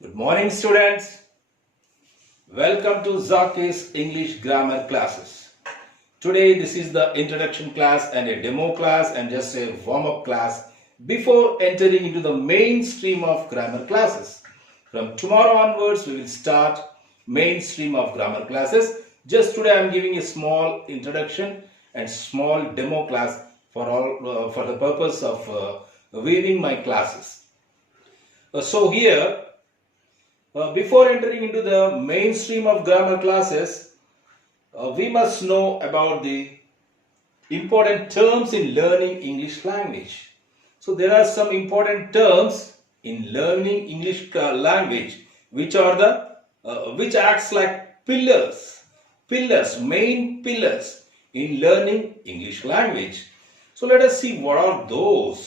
Good morning, students. Welcome to Zakis English Grammar Classes. Today, this is the introduction class and a demo class and just a warm-up class before entering into the mainstream of grammar classes. From tomorrow onwards, we will start mainstream of grammar classes. Just today, I am giving a small introduction and small demo class for the purpose of weaving my classes. So here. Before entering into the mainstream of grammar classes, we must know about the important terms in learning English language. So there are some important terms in learning English language which are which acts like main pillars in learning English language. So let us see what are those.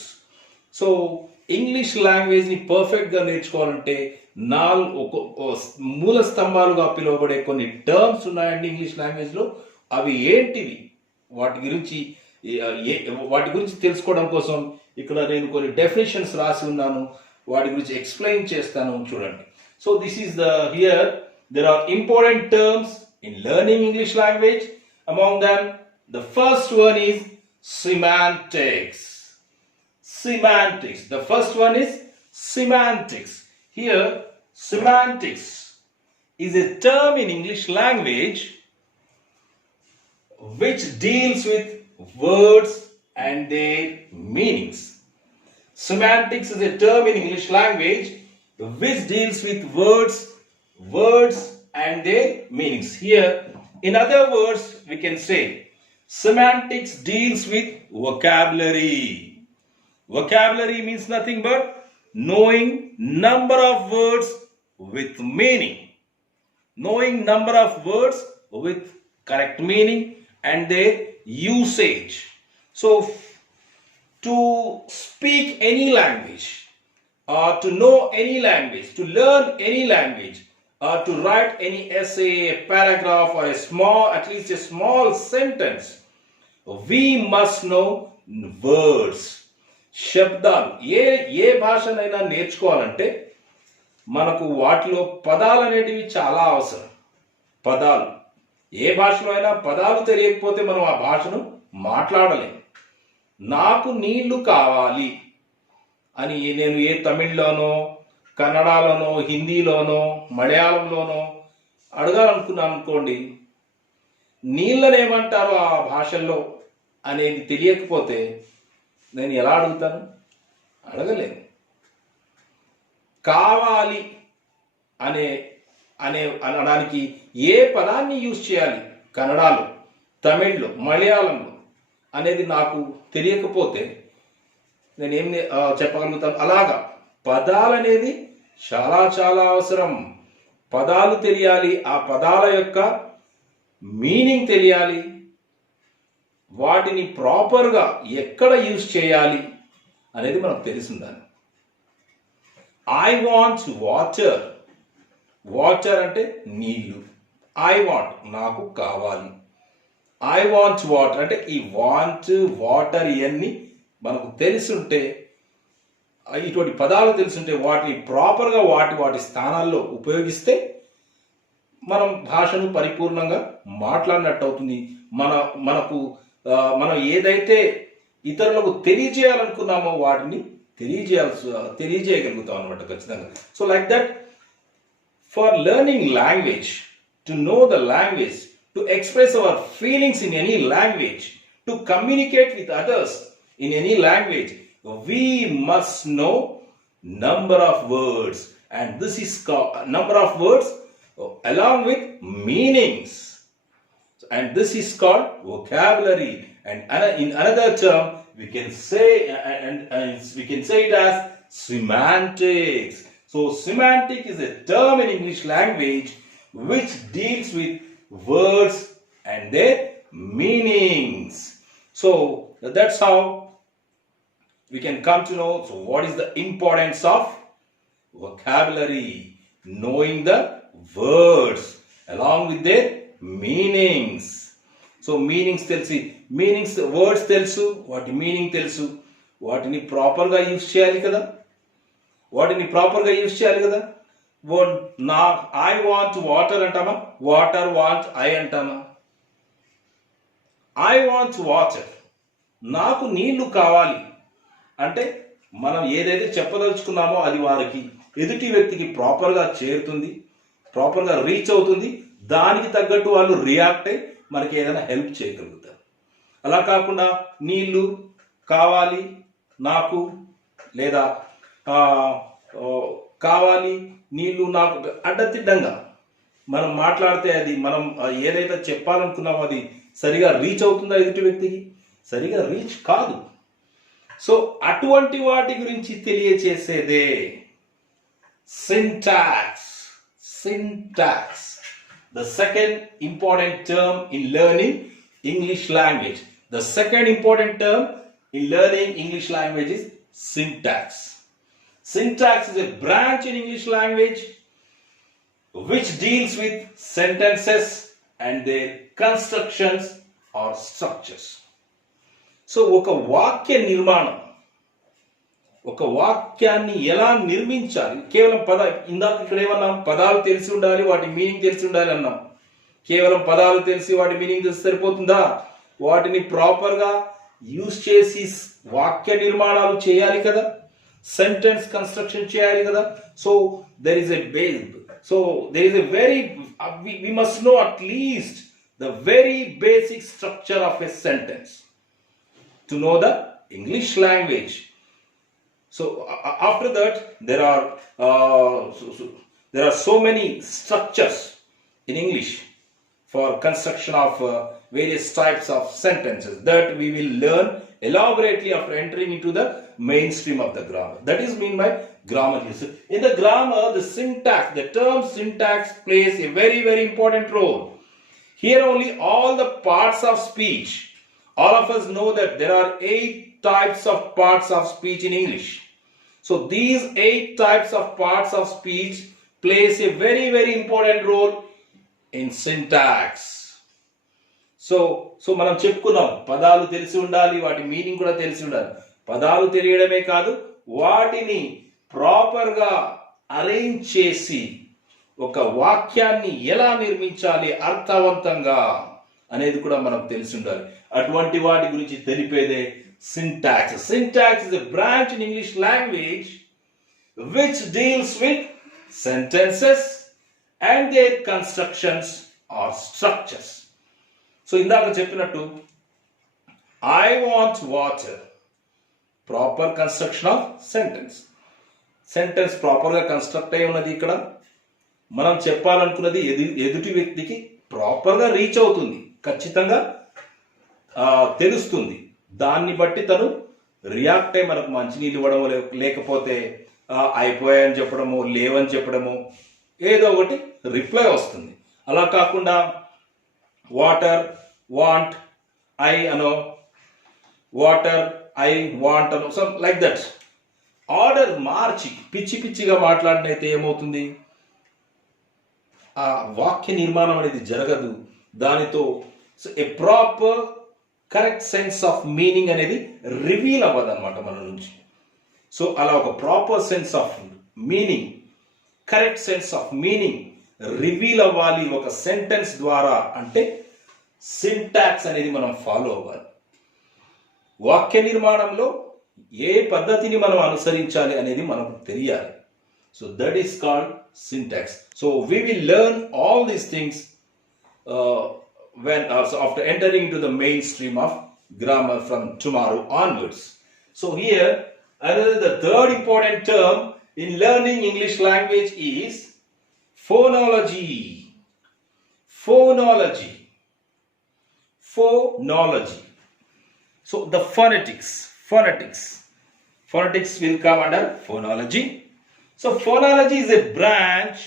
So English లాంగ్వేజ్ని పర్ఫెక్ట్గా నేర్చుకోవాలంటే మూల స్తంభాలుగా పిలువబడే కొన్ని టర్మ్స్ ఉన్నాయండి ఇంగ్లీష్ లాంగ్వేజ్లో. అవి ఏంటివి, వాటి గురించి తెలుసుకోవడం కోసం ఇక్కడ నేను కొన్ని డెఫినేషన్స్ రాసి ఉన్నాను. వాటి గురించి ఎక్స్ప్లెయిన్ చేస్తాను, చూడండి. So this is here there are important terms in learning English language. Among them, the first one is semantics. The first one is semantics. Here, semantics is a term in English language which deals with words and their meanings. Semantics is a term in English language which deals with words and their meanings. Here, in other words, we can say semantics deals with vocabulary. Vocabulary means nothing but knowing number of words with meaning. Knowing number of words with correct meaning and their usage. So, to speak any language or to know any language, to learn any language or to write any essay, a paragraph or at least a small sentence, we must know words. శబ్దాలు. ఏ భాషనైనా నేర్చుకోవాలంటే మనకు వాటిలో పదాలు అనేటివి చాలా అవసరం. పదాలు, ఏ భాషలో అయినా పదాలు తెలియకపోతే మనం ఆ భాషను మాట్లాడలేము. నాకు నీళ్లు కావాలి అని నేను ఏ తమిళ్లోనో కన్నడలోనో హిందీలోనో మలయాళంలోనో అడగాలనుకున్నాను అనుకోండి, నీళ్ళని ఏమంటారో ఆ భాషల్లో అనేది తెలియకపోతే నేను ఎలా అడుగుతాను? అడగలేను. కావాలి అనడానికి ఏ పదాన్ని యూజ్ చేయాలి కన్నడలో, తమిళ్లో, మలయాళంలో అనేది నాకు తెలియకపోతే నేనేం చెప్పగలుగుతాను? అలాగా పదాలు అనేది చాలా చాలా అవసరం. పదాలు తెలియాలి, ఆ పదాల యొక్క మీనింగ్ తెలియాలి, వాటిని ప్రాపర్గా ఎక్కడ యూజ్ చేయాలి అనేది మనకు తెలిసిందాన్ని. I want water. వాటర్ అంటే నీళ్లు. ఐ వాంట్ నాకు కావాలి. ఐ వాంట్ వాటర్ అంటే ఈ వాంట్, వాటర్ ఇవన్నీ మనకు తెలుసుంటే, ఇటువంటి పదాలు తెలుసుంటే వాటిని ప్రాపర్గా వాటి స్థానాల్లో ఉపయోగిస్తే మనం భాషను పరిపూర్ణంగా మాట్లాడినట్టు అవుతుంది. మనం ఏదైతే ఇతరులకు తెలియజేయాలనుకున్నామో వాటిని తెలియజేయగలుగుతాం అనమాట ఖచ్చితంగా. So like that, for learning language, to know the language, to express our feelings in any language, to communicate with others in any language, we must know number of words, and this is called number of words along with meanings, and this is called vocabulary. And in another term we can say it as semantics. So semantic is a term in English language which deals with words and their meanings. So that's how we can come to know. So what is the importance of vocabulary? Knowing the words along with their meanings. So meanings words తెలుసు, వాటి మీనింగ్ తెలుసు, వాటిని ప్రాపర్గా యూజ్ చేయాలి కదా. నా I want water అంటామా, water want I అంటామా? ఐ వాంట్ వాటర్, నాకు నీళ్లు కావాలి అంటే మనం ఏదైతే చెప్పదలుచుకున్నామో అది వారికి ఎదుటి వ్యక్తికి ప్రాపర్గా చేరుతుంది, ప్రాపర్గా రీచ్ అవుతుంది. దానికి తగ్గట్టు వాళ్ళు రియాక్ట్ అయ్యి మనకి ఏదైనా హెల్ప్ చేయగలుగుతారు. అలా కాకుండా నీళ్లు కావాలి నాకు, లేదా కావాలి నీళ్లు నాకు అడ్డదిడ్డంగా మనం మాట్లాడితే అది మనం ఏదైతే చెప్పాలనుకున్నామో అది సరిగా రీచ్ అవుతుందా ఎదుటి వ్యక్తికి? సరిగా రీచ్ కాదు. సో అటువంటి వాటి గురించి తెలియచేసేదే syntax. Syntax, the second important term in learning English language. The second important term in learning English language is syntax. Syntax is a branch in English language which deals with sentences and their constructions or structures. So ఒక వాక్య నిర్మాణం, ఒక వాక్యాన్ని ఎలా నిర్మించాలి, కేవలం ఇందాక ఇక్కడ ఏమన్నాం, పదాలు తెలిసి ఉండాలి, వాటి మీనింగ్ తెలిసి ఉండాలి అన్నాం. కేవలం పదాలు తెలిసి వాటి మీనింగ్ తెలిసి సరిపోతుందా? వాటిని ప్రాపర్గా యూజ్ చేసి వాక్య నిర్మాణాలు చేయాలి కదా, సెంటెన్స్ కన్స్ట్రక్షన్ చేయాలి కదా. So there is a base, so there is a very we must know at least the very basic structure of a sentence to know the English language. So after that there are so many structures in English for construction of various types of sentences that we will learn elaborately after entering into the mainstream of the grammar. That is meant by grammar. In the grammar, the syntax, the term syntax plays a very, very important role. Here only all the parts of speech. All of us know that there are 8 types of parts of speech in English. So these 8 types of parts of speech plays a very, very important role in syntax. So మనం చెప్పుకున్నాం, పదాలు తెలిసి ఉండాలి, వాటి మీనింగ్ కూడా తెలిసి ఉండాలి. పదాలు తెలియడమే కాదు, వాటిని ప్రాపర్గా అరేంజ్ చేసి ఒక వాక్యాన్ని ఎలా నిర్మించాలి అర్థవంతంగా అనేది కూడా మనకు తెలిసి ఉండాలి. అటువంటి వాటి గురించి తెలిపేదే syntax. Syntax is a branch in English language which deals with sentences and their constructions or structures. So ఇందాక చెప్పినట్టు I want water, proper construction of sentence. Sentence ప్రాపర్గా కన్స్ట్రక్ట్ అయి ఉన్నది. ఇక్కడ మనం చెప్పాలనుకున్నది ఎదుటి వ్యక్తికి ప్రాపర్గా రీచ్ అవుతుంది, ఖచ్చితంగా తెలుస్తుంది. దాన్ని బట్టి తను రియాక్ట్ అయ్యి మనకు మంచినీళ్ళు ఇవ్వడము, లేకపోతే అయిపోయాయని చెప్పడము, లేవని చెప్పడము, ఏదో ఒకటి రిప్లై వస్తుంది. అలా కాకుండా వాటర్ వాంట్ ఐ అనో, వాటర్ ఐ వాంట్ అనో, సమ్ లైక్ దట్ ఆర్డర్ మార్చి పిచ్చి పిచ్చిగా మాట్లాడినైతే ఏమవుతుంది, ఆ వాక్య నిర్మాణం అనేది జరగదు. దానితో a proper correct sense of meaning అనేది రివీల్ అవ్వదు అనమాట మన నుంచి. సో అలా ఒక proper sense of meaning, correct sense of meaning reveal అవ్వాలి ఒక సెంటెన్స్ ద్వారా అంటే సింటాక్స్ అనేది మనం ఫాలో అవ్వాలి. వాక్య నిర్మాణంలో ఏ పద్ధతిని మనం అనుసరించాలి అనేది మనకు తెలియాలి. So that is called syntax. So we will learn all these things so after entering into the mainstream of grammar from tomorrow onwards. So here the third important term in learning English language is phonology. Phonology. So the phonetics will come under phonology. So phonology is a branch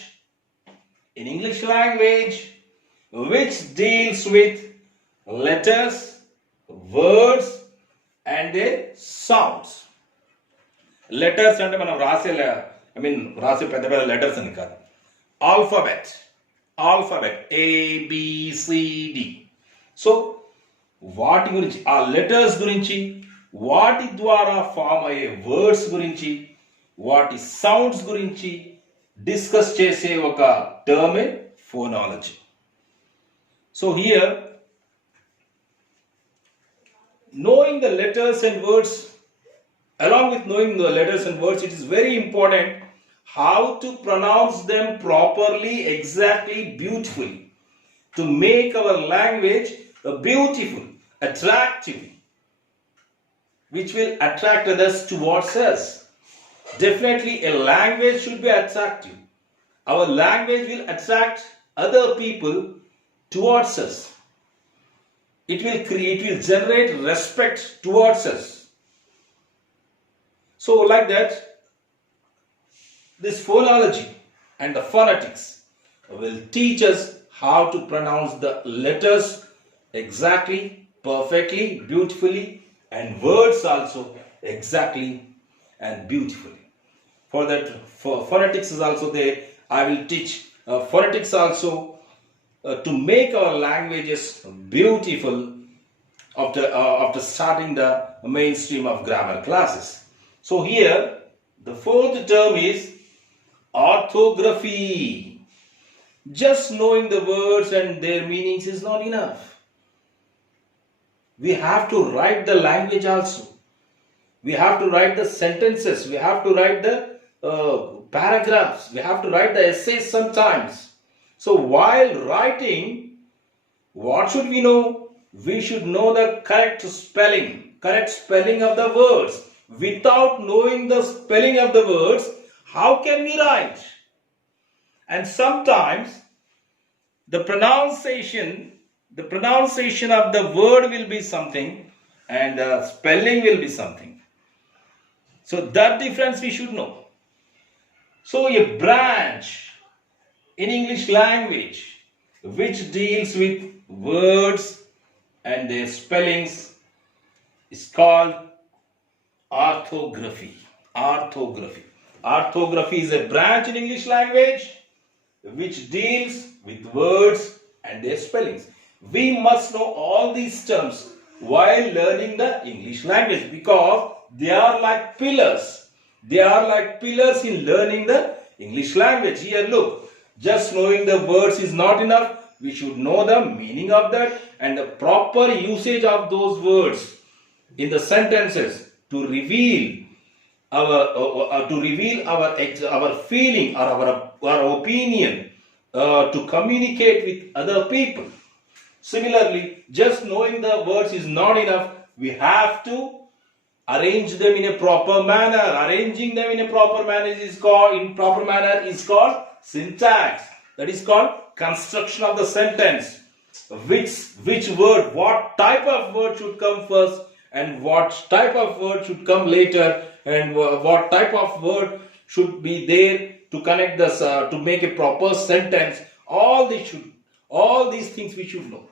in English language which deals with letters, words and their sounds. Letters అంటే మనం రాసే పెద్ద పెద్ద లెటర్స్ అని కాదు, alphabet ABCD. So వాటి గురించి, ఆ లెటర్స్ గురించి, వాటి ద్వారా ఫామ్ అయ్యే వర్డ్స్ గురించి, వాటి సౌండ్స్ గురించి, డిస్కస్ చేసే ఒక టర్మే phonology. So here knowing the letters and words, along with knowing the letters and words, it is very important how to pronounce them properly, exactly, beautifully, to make our language beautiful, attractive, which will attract others towards us. Definitely a language should be attractive. Our language will attract other people towards us. It will generate respect towards us. So like that, this phonology and the phonetics will teach us how to pronounce the letters exactly, perfectly, beautifully, and words also exactly and beautifully. For that, for phonetics is also there. I will teach phonetics also to make our languages beautiful after starting the mainstream of grammar classes. So here the fourth term is orthography. Just knowing the words and their meanings is not enough. We have to write the language also. We have to write the sentences. We have to write the paragraphs. We have to write the essays sometimes. So while writing, what should we know? We should know the correct spelling of the words. Without knowing the spelling of the words, how can we write? And sometimes the pronunciation of the word will be something and the spelling will be something. So that difference we should know. So a branch in English language which deals with words and their spellings is called orthography. Orthography is a branch in English language which deals with words and their spellings. We must know all these terms while learning the English language because they are like pillars. They are like pillars in learning the English language. Here look, just knowing the words is not enough. We should know the meaning of that and the proper usage of those words in the sentences to reveal our feeling or our opinion to communicate with other people. Similarly, just knowing the words is not enough. We have to arrange them in a proper manner. Arranging them in a proper manner is called syntax. That is called construction of the sentence. Which word, what type of word should come first and what type of word should come later and what type of word should be there to connect this to make a proper sentence. All these things we should know.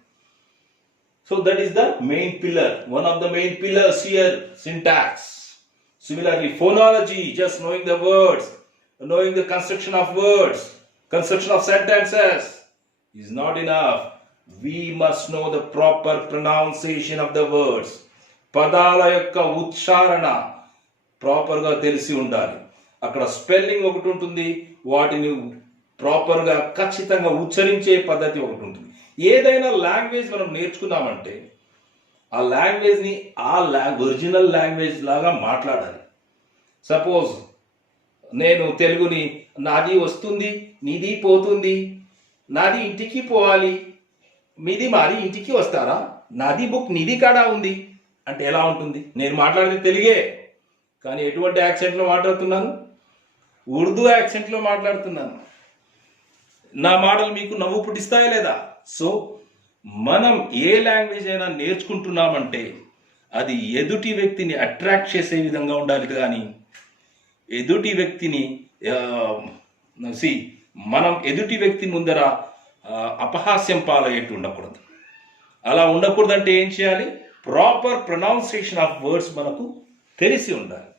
So that is the main pillar, one of the main pillars here, syntax. Similarly, phonology, just knowing the words, knowing the construction of words, construction of sentences is not enough. We must know the proper pronunciation of the words. పదాల యొక్క ఉచ్చారణ ప్రాపర్గా తెలిసి ఉండాలి. అక్కడ స్పెల్లింగ్ ఒకటి ఉంటుంది, వాటిని ప్రాపర్గా ఖచ్చితంగా ఉచ్చరించే పద్ధతి ఒకటి ఉంటుంది. ఏదైనా లాంగ్వేజ్ మనం నేర్చుకున్నామంటే ఆ లాంగ్వేజ్ని ఒరిజినల్ లాంగ్వేజ్ లాగా మాట్లాడాలి. సపోజ్ నేను తెలుగుని నాది వస్తుంది, నీది పోతుంది, నాది ఇంటికి పోవాలి, మీది మాది ఇంటికి వస్తారా, నాది బుక్ నీది కాడా ఉంది అంటే ఎలా ఉంటుంది? నేను మాట్లాడేది తెలుగే, కానీ ఎటువంటి యాక్సెంట్లో మాట్లాడుతున్నాను? ఉర్దూ యాక్సెంట్లో మాట్లాడుతున్నాను. నా మాటలు మీకు నవ్వు పుట్టిస్తాయా లేదా? సో మనం ఏ లాంగ్వేజ్ అయినా నేర్చుకుంటున్నామంటే అది ఎదుటి వ్యక్తిని అట్రాక్ట్ చేసే విధంగా ఉండాలి, కానీ ఎదుటి వ్యక్తిని మనం ఎదుటి వ్యక్తి ముందర అపహాస్యం పాలయ్యేట్టు ఉండకూడదు. అలా ఉండకూడదంటే ఏం చేయాలి? ప్రాపర్ ప్రొనౌన్సియేషన్ ఆఫ్ వర్డ్స్ మనకు తెలిసి ఉండాలి.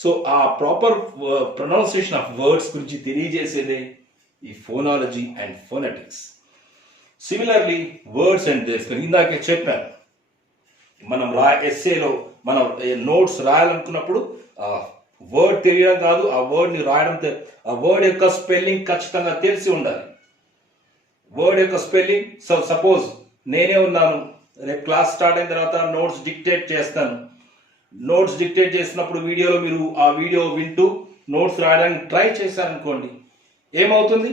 సో ఆ ప్రాపర్ ప్రొనౌన్సియేషన్ ఆఫ్ వర్డ్స్ గురించి తెలియజేసేదే ఈ phonology and phonetics. Similarly words and their spelling, ఇందాకే చెప్పాను, మనం ఎస్సేలో మనం నోట్స్ రాయాలనుకున్నప్పుడు వర్డ్ తెలియడం కాదు, ఆ వర్డ్ని రాయడం, ఆ వర్డ్ యొక్క స్పెల్లింగ్ ఖచ్చితంగా తెలిసి ఉండాలి. వర్డ్ యొక్క స్పెల్లింగ్, సపోజ్ నేనే ఉన్నాను, రేపు క్లాస్ స్టార్ట్ అయిన తర్వాత నోట్స్ డిక్టేట్ చేస్తాను. నోట్స్ డిక్టేట్ చేసినప్పుడు వీడియోలో మీరు ఆ వీడియో వింటూ నోట్స్ రాయడానికి ట్రై చేశారనుకోండి, ఏమవుతుంది?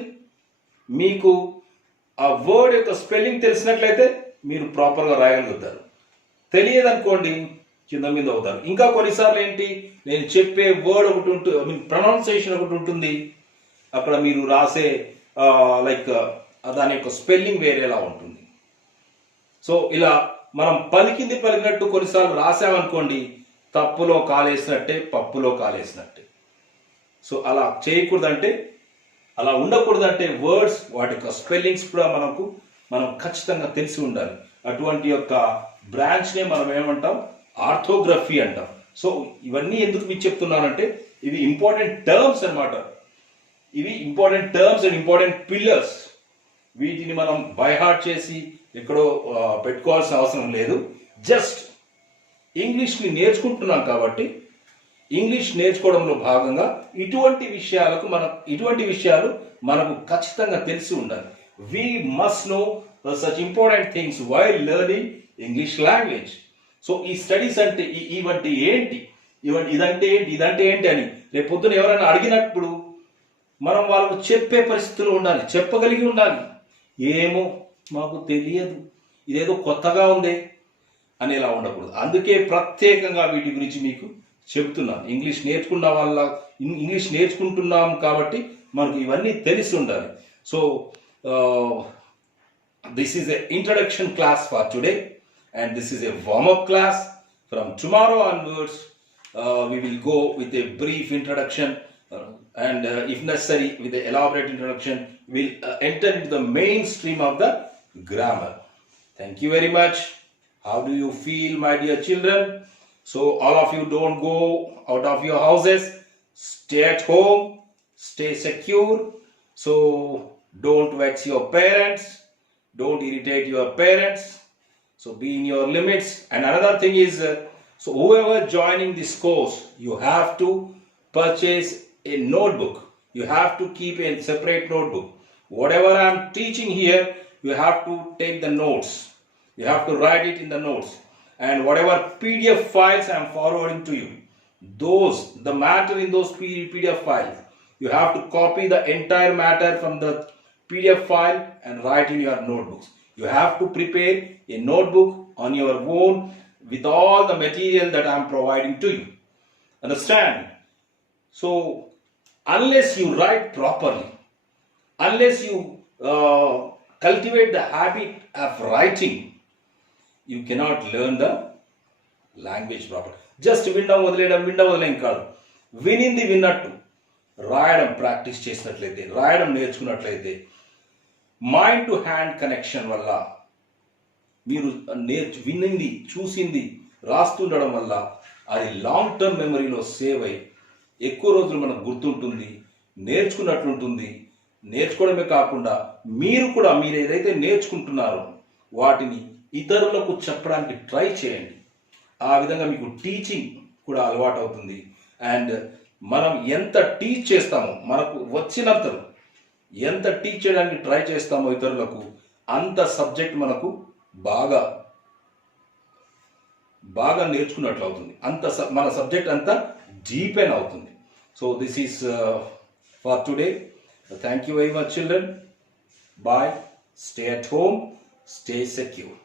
మీకు ఆ వర్డ్ యొక్క స్పెల్లింగ్ తెలిసినట్లయితే మీరు ప్రాపర్గా రాయగలుగుతారు. తెలియదనుకోండి కింద మీద అవుతారు. ఇంకా కొన్నిసార్లు ఏంటి, నేను చెప్పే వర్డ్ ఒకటి ఉంటుంది, ప్రొనౌన్సియేషన్ ఒకటి ఉంటుంది, అక్కడ మీరు రాసే లైక్ దాని యొక్క స్పెల్లింగ్ వేరేలా ఉంటుంది. సో ఇలా మనం పలికినట్టు కొన్నిసార్లు రాసామనుకోండి, తప్పులో కాలేసినట్టే, పప్పులో కాలేసినట్టే. సో అలా చేయకూడదంటే, అలా ఉండకూడదంటే వర్డ్స్ వాటి యొక్క స్పెల్లింగ్స్ కూడా మనం ఖచ్చితంగా తెలిసి ఉండాలి. అటువంటి యొక్క బ్రాంచ్నే మనం ఏమంటాం, ఆర్థోగ్రఫీ అంటాం. సో ఇవన్నీ ఎందుకు మీకు చెప్తున్నానంటే, ఇవి ఇంపార్టెంట్ టర్మ్స్ అన్నమాట. ఇవి important terms and important pillars. వీటిని మనం బైహార్ట్ చేసి ఎక్కడో పెట్టుకోవాల్సిన అవసరం లేదు. జస్ట్ ఇంగ్లీష్ని నేర్చుకుంటున్నాం కాబట్టి, ఇంగ్లీష్ నేర్చుకోవడంలో భాగంగా ఇటువంటి విషయాలు మనకు ఖచ్చితంగా తెలిసి ఉండాలి. We must know such important things while learning English language. So ఈ స్టడీస్ అంటే ఇవంటి ఏంటి, ఇదంటే ఏంటి అని రేపు పొద్దున ఎవరైనా అడిగినప్పుడు మనం వాళ్ళకు చెప్పే పరిస్థితులు ఉండాలి, చెప్పగలిగి ఉండాలి. ఏమో మాకు తెలియదు, ఇదేదో కొత్తగా ఉంది అనేలా ఉండకూడదు. అందుకే ప్రత్యేకంగా వీటి గురించి మీకు చెప్తున్నాను. ఇంగ్లీష్ నేర్చుకుంటున్నాం కాబట్టి మనకు ఇవన్నీ తెలిసి ఉండాలి. So this is a introduction class for today, and this is a warm-up class. From tomorrow onwards we will go with a brief introduction and if necessary with the elaborate introduction we'll enter into the mainstream of the grammar. Thank you very much. How do you feel, my dear children? So all of you, don't go out of your houses, stay at home, stay secure. So don't vex your parents, don't irritate your parents. So be in your limits. And another thing is, so whoever joining this course, you have to purchase a notebook. You have to keep a separate notebook. Whatever I am teaching here, you have to take the notes. You have to write it in the notes. And whatever PDF files I am forwarding to you, the matter in those PDF files, you have to copy the entire matter from the PDF file and write in your notebooks. You have to prepare a notebook on your own with all the material that I am providing to you. Understand? So, unless you write properly, unless you cultivate the habit of writing, you cannot learn the language properly. Just వినడం వదిలేం కాదు, వినింది విన్నట్టు రాయడం ప్రాక్టీస్ చేసినట్లయితే, రాయడం నేర్చుకున్నట్లయితే, mind to hand connection వల్ల మీరు వినింది చూసింది రాస్తుండడం వల్ల అది లాంగ్ టర్మ్ మెమరీలో సేవ్ అయ్యి ఎక్కువ రోజులు మనకు గుర్తుంటుంది, నేర్చుకున్నట్లుంటుంది. నేర్చుకోవడమే కాకుండా మీరు ఏదైతే నేర్చుకుంటున్నారో వాటిని ఇతరులకు చెప్పడానికి ట్రై చేయండి. ఆ విధంగా మీకు టీచింగ్ కూడా అలవాటు అవుతుంది. అండ్ మనం ఎంత టీచ్ చేస్తామో, మనకు వచ్చినంతలో ఎంత టీచ్ చేయడానికి ట్రై చేస్తామో ఇతరులకు, అంత సబ్జెక్ట్ మనకు బాగా నేర్చుకున్నట్లు అవుతుంది. మన సబ్జెక్ట్ అంతా డీపెన్ అవుతుంది. So this is for today. Thank you very much children. Bye. Stay at home, stay secure.